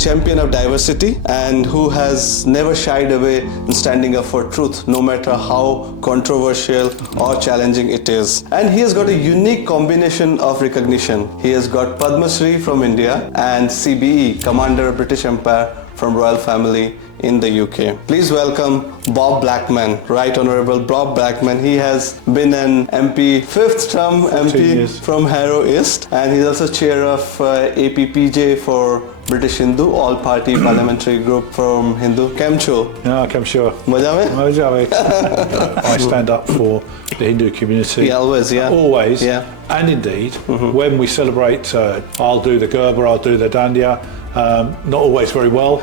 champion of diversity and who has never shied away in standing up for truth, no matter how controversial or challenging it is. And he has got a unique combination of recognition. He has got Padma Shri from India and CBE, Commander of British Empire from Royal Family in the UK. Please welcome Bob Blackman, Right Honourable Bob Blackman. He has been an MP, 5th term MP from Harrow East, and he's also chair of APPJ for British Hindu, all-party parliamentary group from Hindu. Kem cho? Yeah, kem sure. Maja mein? Maja mein. I stand up for the Hindu community. Yeah, always, yeah. Always. Yeah. And indeed, when we celebrate, I'll do the Gerber, I'll do the Dandiya. Not always very well,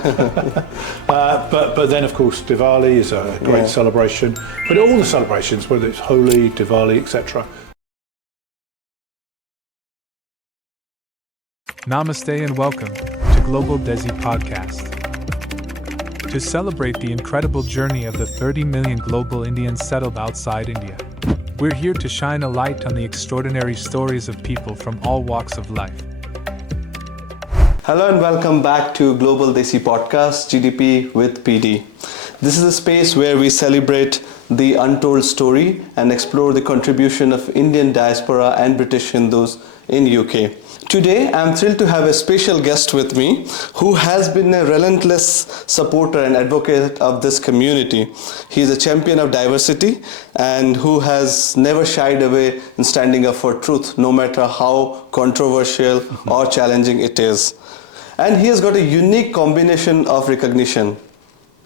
but then of course Diwali is a great celebration. But all the celebrations, whether it's Holi, Diwali, etc. Namaste and welcome to Global Desi Podcast. To celebrate the incredible journey of the 30 million global Indians settled outside India, we're here to shine a light on the extraordinary stories of people from all walks of life. Hello and welcome back to Global Desi Podcast-GDP with PD. This is a space where we celebrate the untold story and explore the contribution of Indian diaspora and British Hindus in UK. Today, I'm thrilled to have a special guest with me who has been a relentless supporter and advocate of this community. He is a champion of diversity and who has never shied away in standing up for truth, no matter how controversial or challenging it is. And he has got a unique combination of recognition.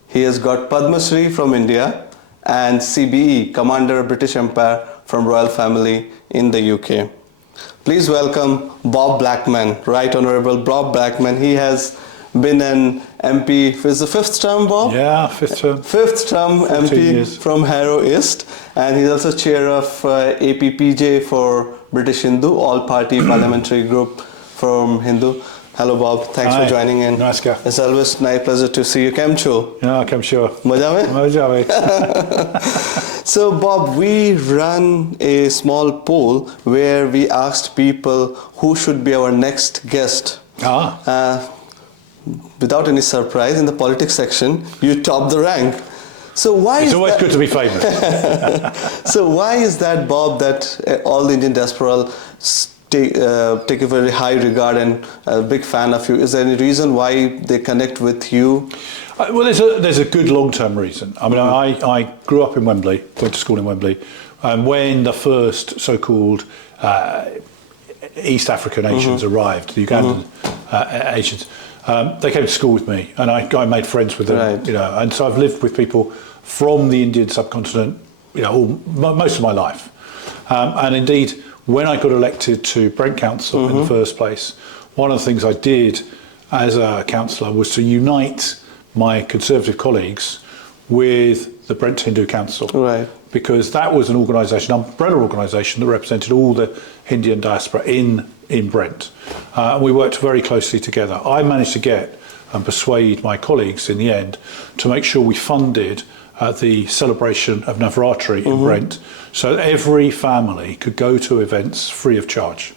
He has got Padma Shri from India and CBE, Commander of British Empire from Royal Family in the UK. Please welcome Bob Blackman, Right Honourable Bob Blackman. He has been an MP, is the 5th term, Bob? Yeah, 5th term. 5th term MP from Harrow East, and he's also chair of APPJ for British Hindu, all-party parliamentary group from Hindu. Hello Bob, thanks for joining in. Namaskar. It's always a nice pleasure to see you. Kem cho? Yeah, kem sure. Maja mein? Maja mein. So Bob, we run a small poll where we asked people who should be our next guest. Without any surprise, in the politics section, you top the rank. So why it's always good to be famous. So why is that, Bob, that all the Indian diaspora take a very high regard and a big fan of you? Is there any reason why they connect with you? Well, there's a good long-term reason. I mean, I grew up in Wembley, went to school in Wembley, and when the first so-called East African Asians arrived, the Ugandan Asians, they came to school with me, and I made friends with them. Right. You know, and so I've lived with people from the Indian subcontinent, you know, most of my life, and indeed, when I got elected to Brent Council in the first place, one of the things I did as a councillor was to unite my Conservative colleagues with the Brent Hindu Council. Right. Because that was an organisation, an umbrella organisation that represented all the Indian diaspora in Brent. And we worked very closely together. I managed to get and persuade my colleagues in the end to make sure we funded the celebration of Navratri in Brent, so that every family could go to events free of charge.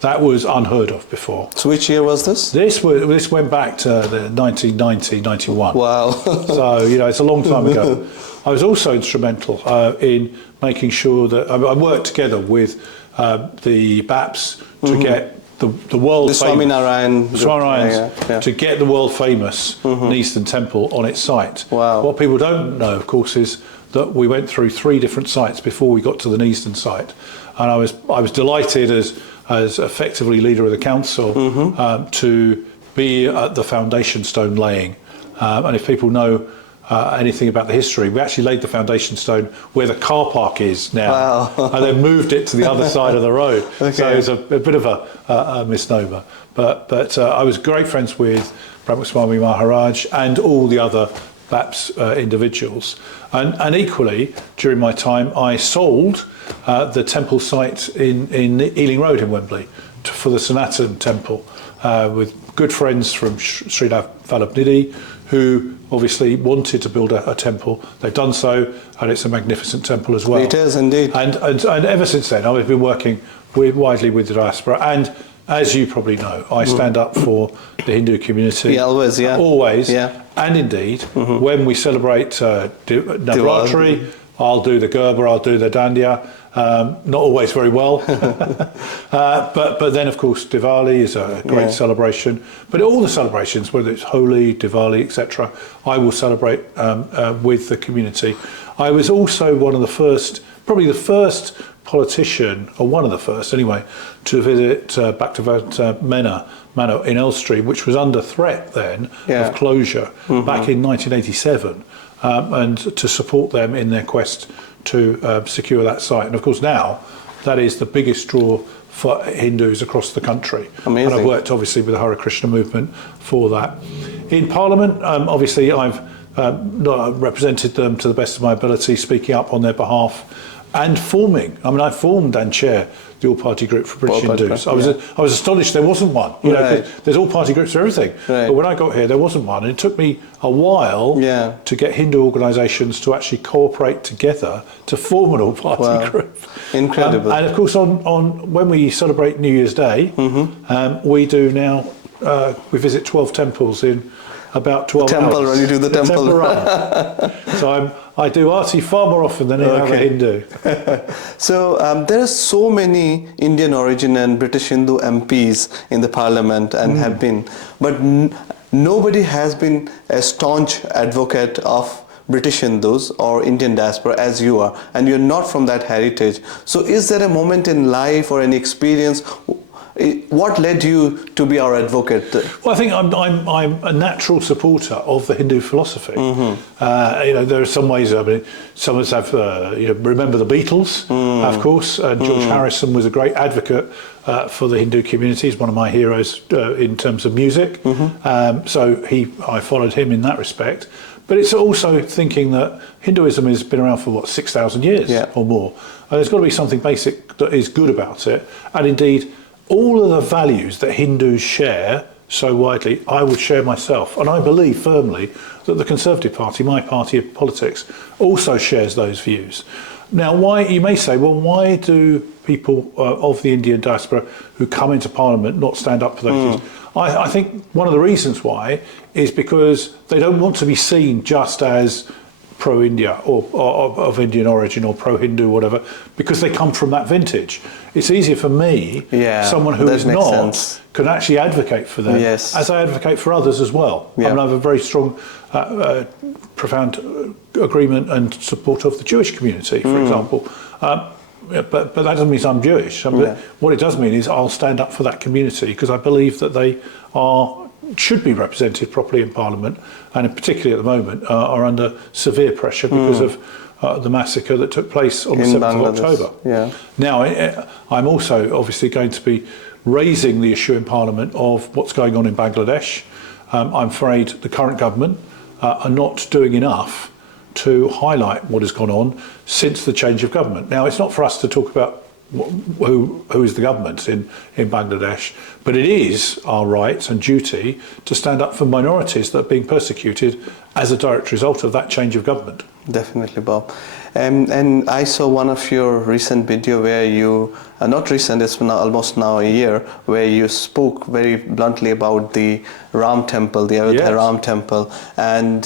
That was unheard of before. So which year was this? This went back to the 1990, 91. Wow. So, you know, it's a long time ago. I was also instrumental in making sure that I worked together with the BAPs to get the world famous Swaminarayan to get the world famous Eastern Temple on its site. Wow. What people don't know, of course, is that we went through 3 different sites before we got to the Eastern site, and I was delighted as effectively leader of the council to be at the foundation stone laying. And if people know anything about the history, we actually laid the foundation stone where the car park is now, and then moved it to the other side of the road. Okay. So it was a bit of a misnomer. But I was great friends with Brahmaswamy Maharaj and all the other BAPS individuals. And equally, during my time, I sold the temple site in Ealing Road in Wembley for the Sanatan Temple with good friends from Srinath Vallabhnidhi, who obviously wanted to build a temple. They've done so, and it's a magnificent temple as well. It is indeed. And ever since then, I've been working widely with the diaspora, and as you probably know, I stand up for the Hindu community. Yeah, always, yeah. Always. Yeah. And indeed, when we celebrate Navratri, I'll do the Gerber, I'll do the Dandiya. Not always very well. but then, of course, Diwali is a great celebration. But all the celebrations, whether it's Holi, Diwali, etc., I will celebrate with the community. I was also one of the first, probably the first politician, or one of the first anyway, to visit Bhaktivedanta Manor in Elstree, which was under threat then of closure back in 1987, and to support them in their quest to secure that site. And of course now that is the biggest draw for Hindus across the country. Amazing. And I've worked obviously with the Hare Krishna movement for that. In Parliament, obviously I've represented them to the best of my ability, speaking up on their behalf and forming. I mean, I formed and chair the all-party group for British Hindus. I was astonished there wasn't one. You know, there's all-party groups for everything. Right. But when I got here, there wasn't one. And it took me a while to get Hindu organisations to actually cooperate together to form an all-party group. Incredible. And of course, on when we celebrate New Year's Day, we do now, we visit 12 temples in about 12 hours. Temple run, you do the temple run. So I do arti far more often than any other Hindu. So there are so many Indian origin and British Hindu MPs in the parliament and have been, but nobody has been a staunch advocate of British Hindus or Indian diaspora as you are, and you're not from that heritage. So is there a moment in life or any experience? What led you to be our advocate? Well, I think I'm a natural supporter of the Hindu philosophy. You know, there are some ways. I mean, some of us have, remember the Beatles, of course. George Harrison was a great advocate for the Hindu community. He's one of my heroes in terms of music. So I followed him in that respect. But it's also thinking that Hinduism has been around for 6,000 years or more. And there's got to be something basic that is good about it. And indeed, all of the values that Hindus share so widely, I would share myself. And I believe firmly that the Conservative Party, my party of politics, also shares those views. Now, why, you may say, well, why do people of the Indian diaspora who come into Parliament not stand up for those views? I think one of the reasons why is because they don't want to be seen just as pro-India or of Indian origin or pro-Hindu, whatever, because they come from that vintage. It's easier for me, someone who is not, can actually advocate for them, as I advocate for others as well. I mean, I have a very strong, profound agreement and support of the Jewish community, for example. But that doesn't mean I'm Jewish. What it does mean is I'll stand up for that community because I believe that they should be represented properly in Parliament, and particularly at the moment are under severe pressure because of the massacre that took place on the 7th of October. Now, I'm also obviously going to be raising the issue in Parliament of what's going on in Bangladesh. I'm afraid the current government are not doing enough to highlight what has gone on since the change of government. Now, it's not for us to talk about who is the government in Bangladesh, but it is our right and duty to stand up for minorities that are being persecuted as a direct result of that change of government. Definitely, Bob. And I saw one of your recent video where you, not recent, it's been almost now a year, where you spoke very bluntly about the Ram temple, the Ayodhya Ram temple, and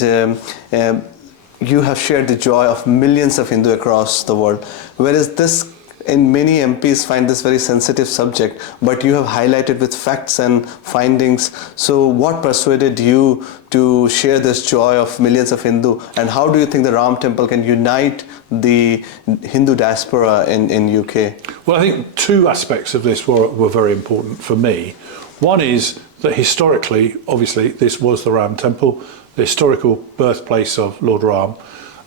you have shared the joy of millions of Hindus across the world. Whereas this, and many MPs find this very sensitive subject, but you have highlighted with facts and findings. So what persuaded you to share this joy of millions of Hindu, and how do you think the Ram temple can unite the Hindu diaspora in UK? Well, I think two aspects of this were very important for me. One is that historically, obviously, this was the Ram temple, the historical birthplace of Lord Ram,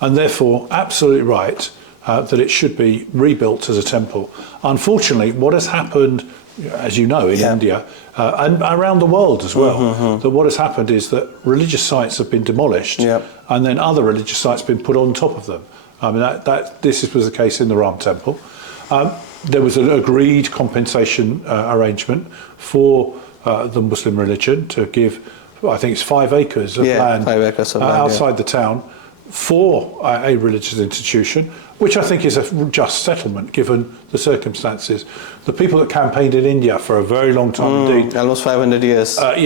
and therefore absolutely right that it should be rebuilt as a temple. Unfortunately, what has happened, as you know, in India and around the world as well, that what has happened is that religious sites have been demolished and then other religious sites have been put on top of them. I mean, this was the case in the Ram temple. There was an agreed compensation arrangement for the Muslim religion to give, I think it's 5 acres of land outside the town for a religious institution, which I think is a just settlement given the circumstances. The people that campaigned in India for a very long time indeed. Almost 500 years. But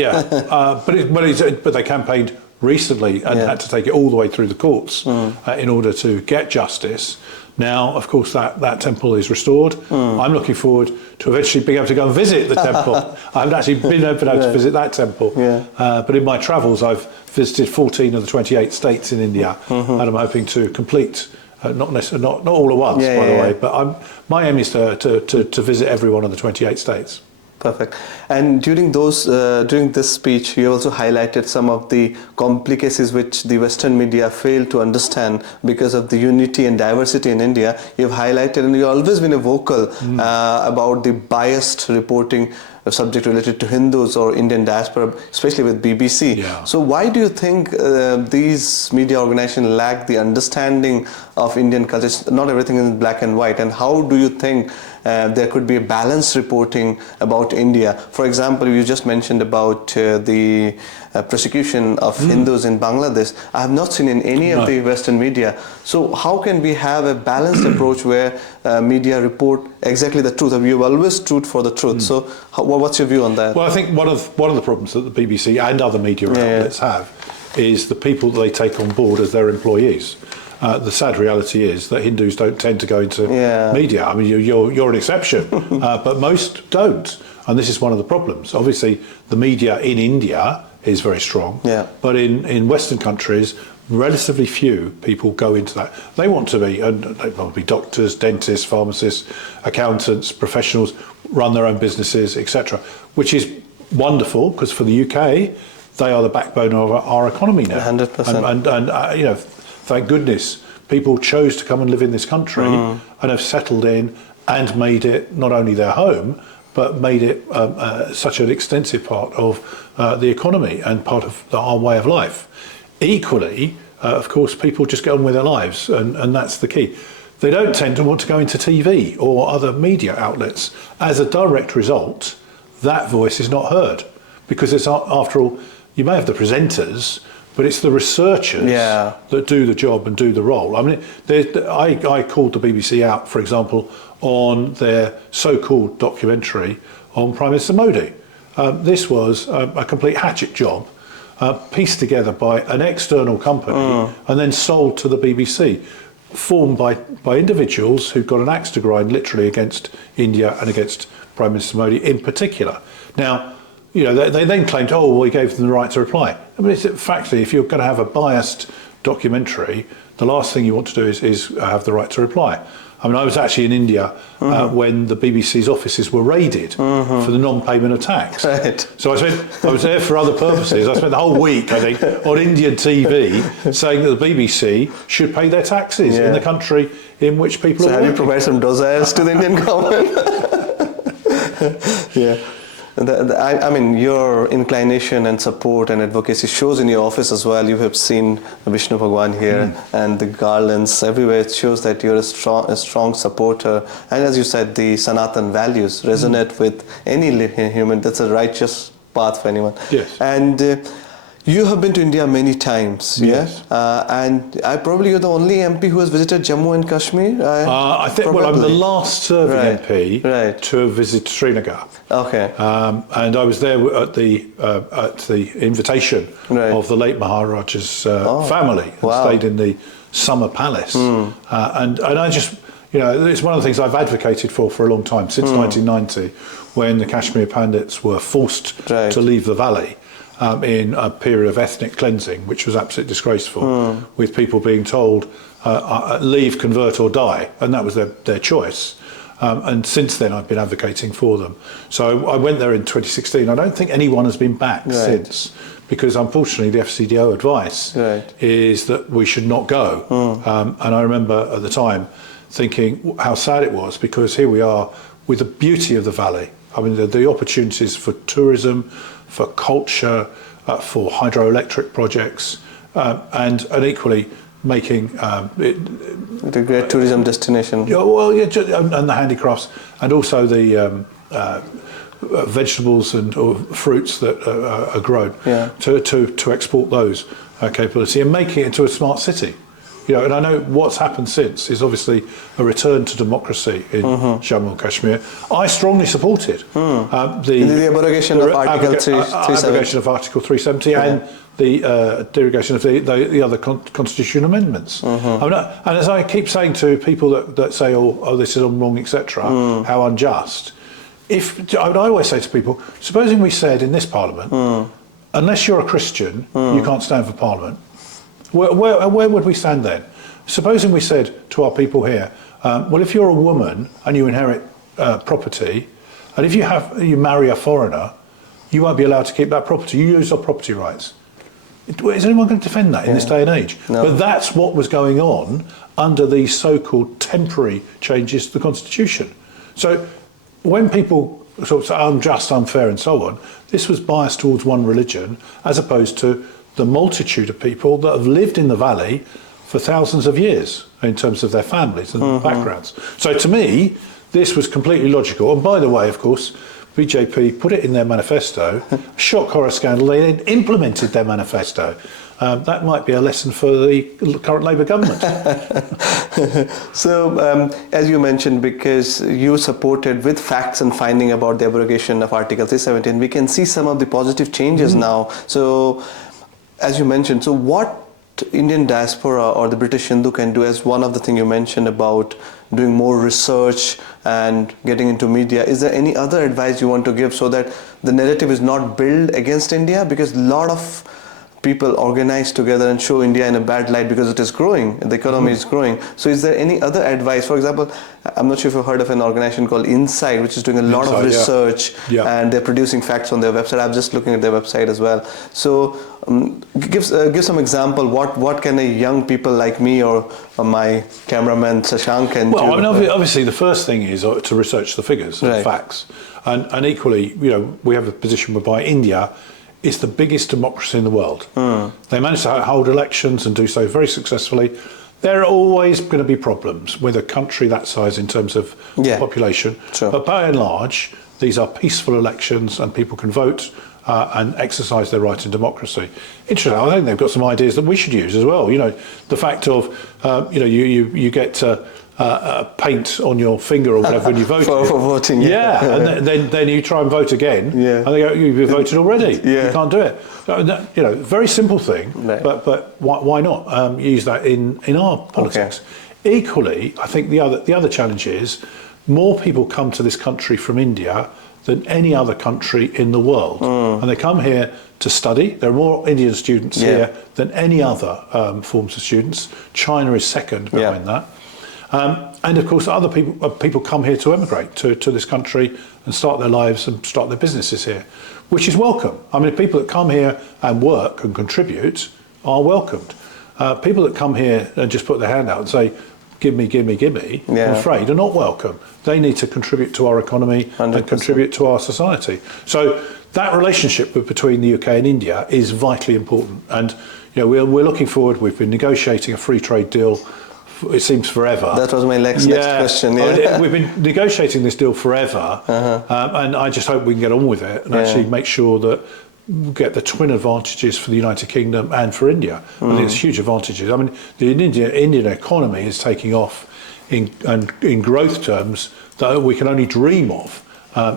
they campaigned recently and had to take it all the way through the courts in order to get justice. Now, of course, that temple is restored. I'm looking forward to eventually being able to go and visit the temple. I haven't actually been able to visit that temple. But in my travels, I've visited 14 of the 28 states in India, and I'm hoping to complete, not all at once, by the way, but my aim is to visit every one of the 28 states. Perfect. And during this speech, you also highlighted some of the complications which the Western media failed to understand because of the unity and diversity in India. You've highlighted, and you've always been vocal about the biased reporting of subject related to Hindus or Indian diaspora, especially with BBC. So why do you think these media organizations lack the understanding of Indian culture? Not everything is black and white. And how do you think there could be a balanced reporting about India? For example, you just mentioned about the persecution of Hindus in Bangladesh. I have not seen in any of the Western media. So how can we have a balanced approach where media report exactly the truth? You've always stood for the truth. So what's your view on that? Well, I think one of the problems that the BBC and other media outlets have is the people that they take on board as their employees. The sad reality is that Hindus don't tend to go into media. I mean, you're an exception, but most don't. And this is one of the problems. Obviously, the media in India is very strong, but in Western countries, relatively few people go into that. They want to be, and they want to be doctors, dentists, pharmacists, accountants, professionals, run their own businesses, etc., which is wonderful because for the UK, they are the backbone of our economy now. 100%. And you know, thank goodness people chose to come and live in this country and have settled in and made it not only their home, but made it such an extensive part of the economy and part of our way of life. Equally, of course, people just get on with their lives, and that's the key. They don't tend to want to go into TV or other media outlets. As a direct result, that voice is not heard because it's, after all, you may have the presenters, but it's the researchers that do the job and do the role. I mean, I called the BBC out, for example, on their so-called documentary on Prime Minister Modi. This was a complete hatchet job, pieced together by an external company and then sold to the BBC, formed by individuals who've got an axe to grind literally against India and against Prime Minister Modi in particular. Now, you know, they then claimed, oh, well, we gave them the right to reply. I mean, factually, if you're going to have a biased documentary, the last thing you want to do is have the right to reply. I mean, I was actually in India when the BBC's offices were raided for the non-payment of tax. Right. So I was there for other purposes. I spent the whole week, I think, on Indian TV saying that the BBC should pay their taxes in the country in which people are working. So have you provided some doses to the Indian government? I mean, your inclination and support and advocacy shows in your office as well. You have seen Vishnu Bhagwan here and the garlands everywhere. It shows that you're a strong supporter. And as you said, the Sanatan values resonate with any human. That's a righteous path for anyone. Yes. And you have been to India many times, yes. And you're the only MP who has visited Jammu and Kashmir. I think. Well, I'm the last serving MP to have visited Srinagar. Okay. And I was there at the invitation of the late Maharaja's family, and stayed in the summer palace. And I just, you know, it's one of the things I've advocated for a long time, since 1990, when the Kashmir Pandits were forced to leave the valley. In a period of ethnic cleansing, which was absolutely disgraceful, with people being told, leave, convert or die, and that was their choice. And since then I've been advocating for them. So I went there in 2016. I don't think anyone has been back since, because unfortunately the FCDO advice is that we should not go. And I remember at the time thinking how sad it was, because here we are with the beauty of the valley. I mean, the opportunities for tourism, for culture, for hydroelectric projects, and equally making it a great tourism destination. Yeah, well, and the handicrafts, and also the vegetables or fruits that are grown to export those capability and make it into a smart city. and I know what's happened since is obviously a return to democracy in Jammu Kashmir. I strongly supported the abrogation of Article 370. Abrogation of Article 370 and the derogation of the other constitutional amendments. And as I keep saying to people that say, oh, this is wrong, etc., how unjust. I would always say to people, supposing we said in this Parliament, unless you're a Christian, you can't stand for Parliament. Where would we stand then? Supposing we said to our people here, well, if you're a woman and you inherit property, and if you marry a foreigner, you won't be allowed to keep that property. You lose our property rights. Is anyone going to defend that in this day and age? No. But that's what was going on under these so-called temporary changes to the Constitution. So when people sort of say unjust, unfair and so on, this was biased towards one religion as opposed to the multitude of people that have lived in the valley for thousands of years in terms of their families and backgrounds. So to me, this was completely logical. And by the way, of course, BJP put it in their manifesto, shock horror scandal, they then implemented their manifesto. That might be a lesson for the current Labour government. So, as you mentioned, because you supported with facts and finding about the abrogation of Article 317, we can see some of the positive changes now. So, as you mentioned, so what Indian diaspora or the British Hindu can do, as one of the things you mentioned about doing more research and getting into media, is there any other advice you want to give so that the narrative is not built against India? Because a lot of people organize together and show India in a bad light because it is growing, the economy is growing. So is there any other advice? For example, I'm not sure if you've heard of an organization called Inside, which is doing a lot of research and they're producing facts on their website. I'm just looking at their website as well. So give some example, what can a young people like me or my cameraman Shashank can do? Well, I mean, obviously the first thing is to research the figures, the facts. And equally, we have a position whereby India is the biggest democracy in the world. They managed to hold elections and do so very successfully. There are always going to be problems with a country that size in terms of population. Sure. But by and large, these are peaceful elections and people can vote and exercise their right in democracy. Interesting, I think they've got some ideas that we should use as well. The fact of, you get paint on your finger or whatever when you vote. for voting, and then you try and vote again, and they go, you've voted already. You can't do it. Very simple thing, but why not use that in our politics? Equally, I think the other challenge is more people come to this country from India than any other country in the world, and they come here to study. There are more Indian students here than any other forms of students. China is second behind that. And of course, other people come here to emigrate to this country and start their lives and start their businesses here, which is welcome. I mean, people that come here and work and contribute are welcomed. People that come here and just put their hand out and say, give me, I'm afraid, are not welcome. They need to contribute to our economy 100%. And contribute to our society. So that relationship between the UK and India is vitally important. And we're looking forward. We've been negotiating a free trade deal. It seems forever. That was my next question. I mean, we've been negotiating this deal forever, and I just hope we can get on with it and actually make sure that we get the twin advantages for the United Kingdom and for India. I think it's huge advantages. I mean, the Indian economy is taking off in growth terms that we can only dream of.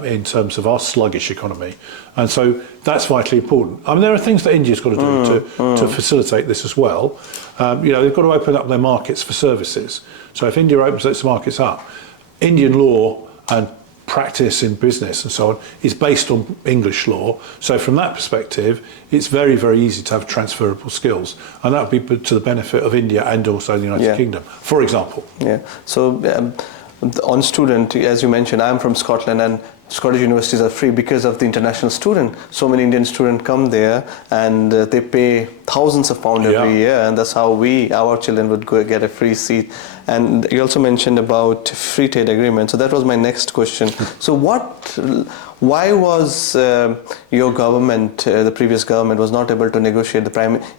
In terms of our sluggish economy. And so that's vitally important. I mean, there are things that India's got to do to facilitate this as well. They've got to open up their markets for services. So if India opens its markets up, Indian law and practice in business and so on is based on English law. So from that perspective, it's very, very easy to have transferable skills. And that would be to the benefit of India and also the United Kingdom, for example. So on student, as you mentioned, I'm from Scotland and Scottish universities are free because of the international student. So many Indian students come there and they pay thousands of pounds every year, and that's how our children would go get a free seat. And you also mentioned about free trade agreement. So that was my next question. So why was your government, the previous government, was not able to negotiate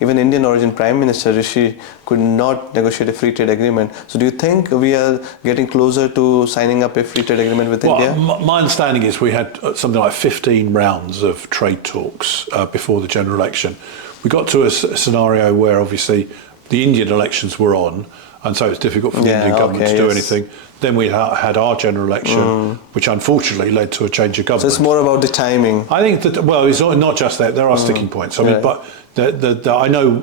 even Indian origin Prime Minister Rishi could not negotiate a free trade agreement. So do you think we are getting closer to signing up a free trade agreement with India? My understanding is we had something like 15 rounds of trade talks before the general election. We got to a scenario where obviously the Indian elections were on, and so it's difficult for the Indian government to do anything. Then we had our general election, which unfortunately led to a change of government. So it's more about the timing. I think that, well, it's not just that. There are sticking points. I mean, but I know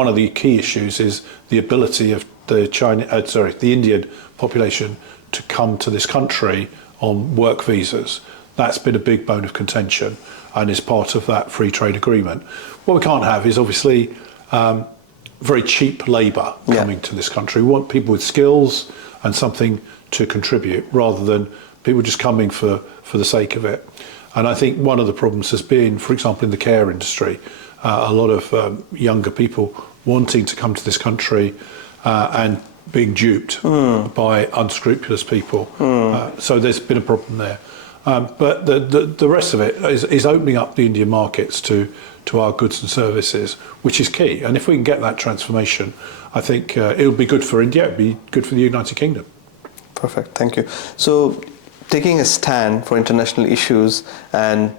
one of the key issues is the ability of the Indian population to come to this country on work visas. That's been a big bone of contention and is part of that free trade agreement. What we can't have is obviously very cheap labour coming to this country. We want people with skills and something to contribute rather than people just coming for the sake of it. And I think one of the problems has been, for example, in the care industry, a lot of younger people wanting to come to this country and being duped by unscrupulous people. So there's been a problem there. But the rest of it is opening up the Indian markets to our goods and services, which is key. And if we can get that transformation, I think it'll be good for India, it'll be good for the United Kingdom. Perfect, thank you. So taking a stand for international issues and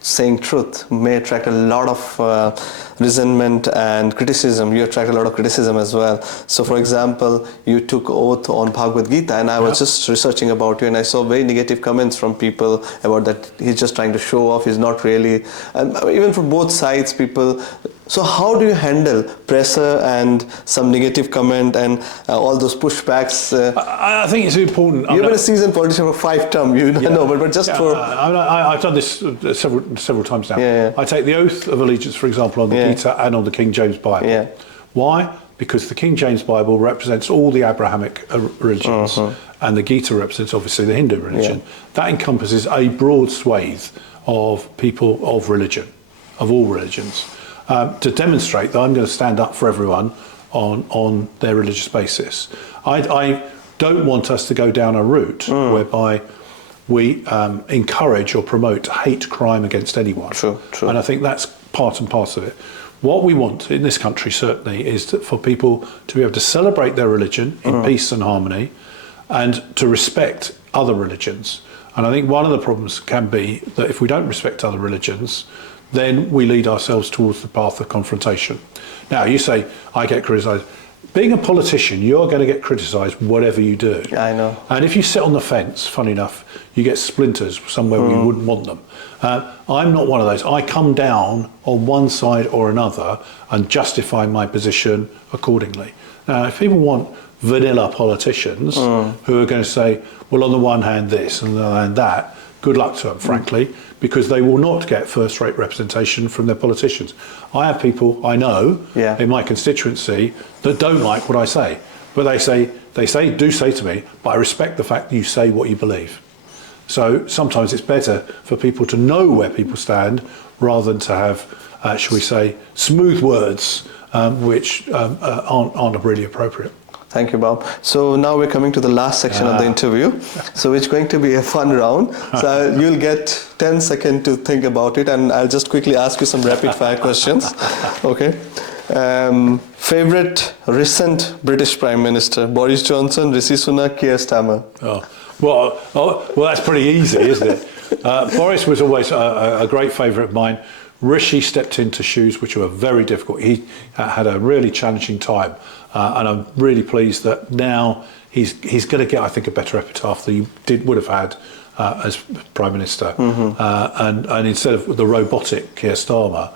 saying truth may attract a lot of resentment and criticism. You attract a lot of criticism as well. So for example, you took oath on Bhagavad Gita, and I was just researching about you, and I saw very negative comments from people about that he's just trying to show off, he's not really, and even from both sides people. So how do you handle pressure and some negative comment and all those pushbacks? I think it's important. You've been a seasoned politician for 5 terms, you know, but just for... I've done this several times now. I take the oath of allegiance, for example, on the Gita and on the King James Bible. Why? Because the King James Bible represents all the Abrahamic religions, and the Gita represents obviously the Hindu religion. That encompasses a broad swathe of people of religion, of all religions. To demonstrate that I'm going to stand up for everyone on their religious basis. I don't want us to go down a route whereby we encourage or promote hate crime against anyone. True. And I think that's part and parcel of it. What we want in this country certainly is for people to be able to celebrate their religion in peace and harmony and to respect other religions. And I think one of the problems can be that if we don't respect other religions, then we lead ourselves towards the path of confrontation. Now, you say, I get criticised. Being a politician, you're going to get criticised whatever you do. I know. And if you sit on the fence, funny enough, you get splinters somewhere where you wouldn't want them. I'm not one of those. I come down on one side or another and justify my position accordingly. Now, if people want vanilla politicians who are going to say, well, on the one hand this and on the other hand that, good luck to them, frankly, because they will not get first-rate representation from their politicians. I have people I know in my constituency that don't like what I say, but they do say to me, but I respect the fact that you say what you believe. So sometimes it's better for people to know where people stand rather than to have, shall we say, smooth words which aren't really appropriate. Thank you, Bob. So now we're coming to the last section of the interview. So it's going to be a fun round. So you'll get 10 seconds to think about it, and I'll just quickly ask you some rapid fire questions. Okay. Favorite recent British Prime Minister? Boris Johnson, Rishi Sunak, Keir Starmer? Well, that's pretty easy, isn't it? Boris was always a great favourite of mine. Rishi stepped into shoes which were very difficult. He had a really challenging time, and I'm really pleased that now he's going to get, I think, a better epitaph than he would have had as Prime Minister. And instead of the robotic Keir Starmer,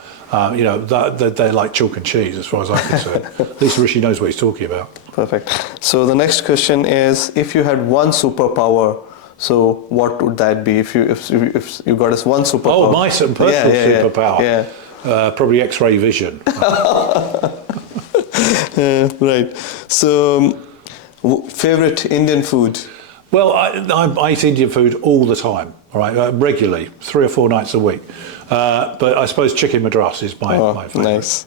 they're like chalk and cheese as far as I'm concerned. At least Rishi knows what he's talking about. Perfect. So the next question is, if you had one superpower, so what would that be if you got us one superpower? Oh, my personal superpower. Yeah. Probably X-ray vision. Right. So, favorite Indian food? Well, I eat Indian food all the time. All right, regularly, 3 or 4 nights a week. But I suppose chicken madras is my favourite. Nice.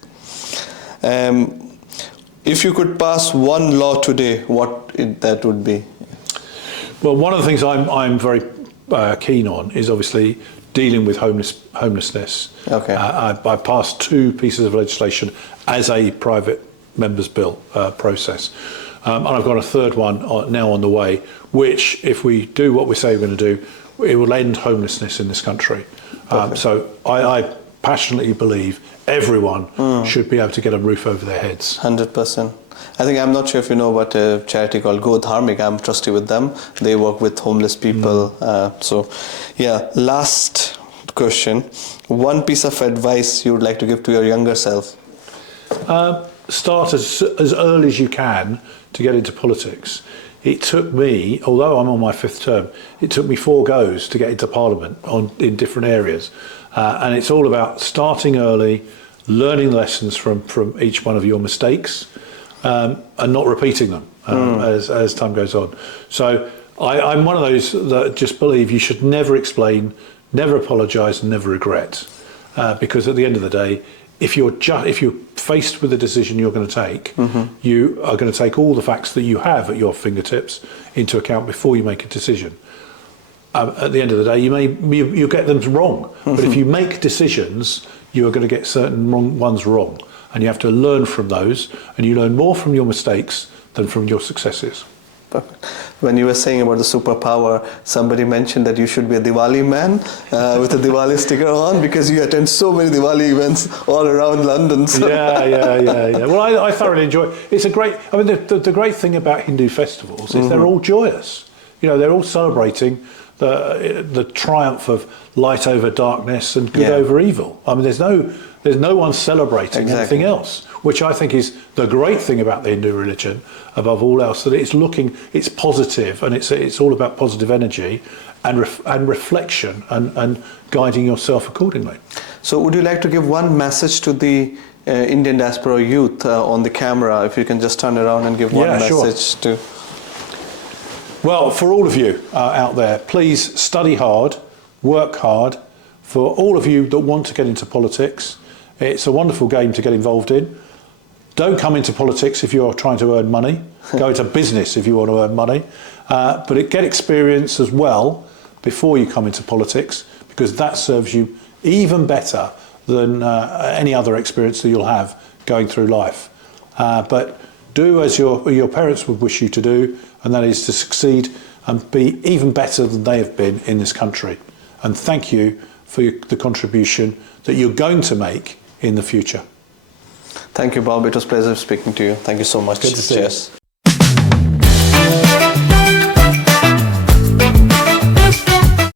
If you could pass one law today, what that would be? Well, one of the things I'm very keen on is obviously dealing with homelessness. Okay. I passed 2 pieces of legislation as a private member's bill process. And I've got a third one now on the way, which, if we do what we say we're going to do, it will end homelessness in this country. So passionately believe everyone should be able to get a roof over their heads. 100%. I think, I'm not sure if you know about a charity called Go Dharmic. I'm trustee with them. They work with homeless people. So, yeah, last question. One piece of advice you would like to give to your younger self? Start as early as you can to get into politics. It took me, although I'm on my 5th term, it took me 4 goes to get into Parliament in different areas. And it's all about starting early, learning lessons from each one of your mistakes, and not repeating them as time goes on. So I'm one of those that just believe you should never explain, never apologise, and never regret. Because at the end of the day, if you're faced with a decision you're going to take, you are going to take all the facts that you have at your fingertips into account before you make a decision. At the end of the day, you get them wrong. But if you make decisions, you are going to get certain ones wrong. And you have to learn from those, and you learn more from your mistakes than from your successes. Perfect. When you were saying about the superpower, somebody mentioned that you should be a Diwali man with a Diwali sticker on, because you attend so many Diwali events all around London. So. Yeah. Well, I thoroughly enjoy it. It's a great. I mean, the great thing about Hindu festivals is they're all joyous. You know, they're all celebrating the triumph of light over darkness and good over evil. I mean, there's no one celebrating anything else, which I think is the great thing about the Hindu religion, above all else, that it's positive, and it's all about positive energy and reflection and guiding yourself accordingly. So would you like to give one message to the Indian diaspora youth on the camera? If you can just turn around and give one message to... Well, for all of you out there, please study hard, work hard. For all of you that want to get into politics, it's a wonderful game to get involved in. Don't come into politics if you're trying to earn money. Go into business if you want to earn money. But get experience as well before you come into politics, because that serves you even better than any other experience that you'll have going through life. But do as your parents would wish you to do, and that is to succeed and be even better than they have been in this country. And thank you for the contribution that you're going to make in the future. Thank you, Bob. It was a pleasure speaking to you. Thank you so much. Good to see you.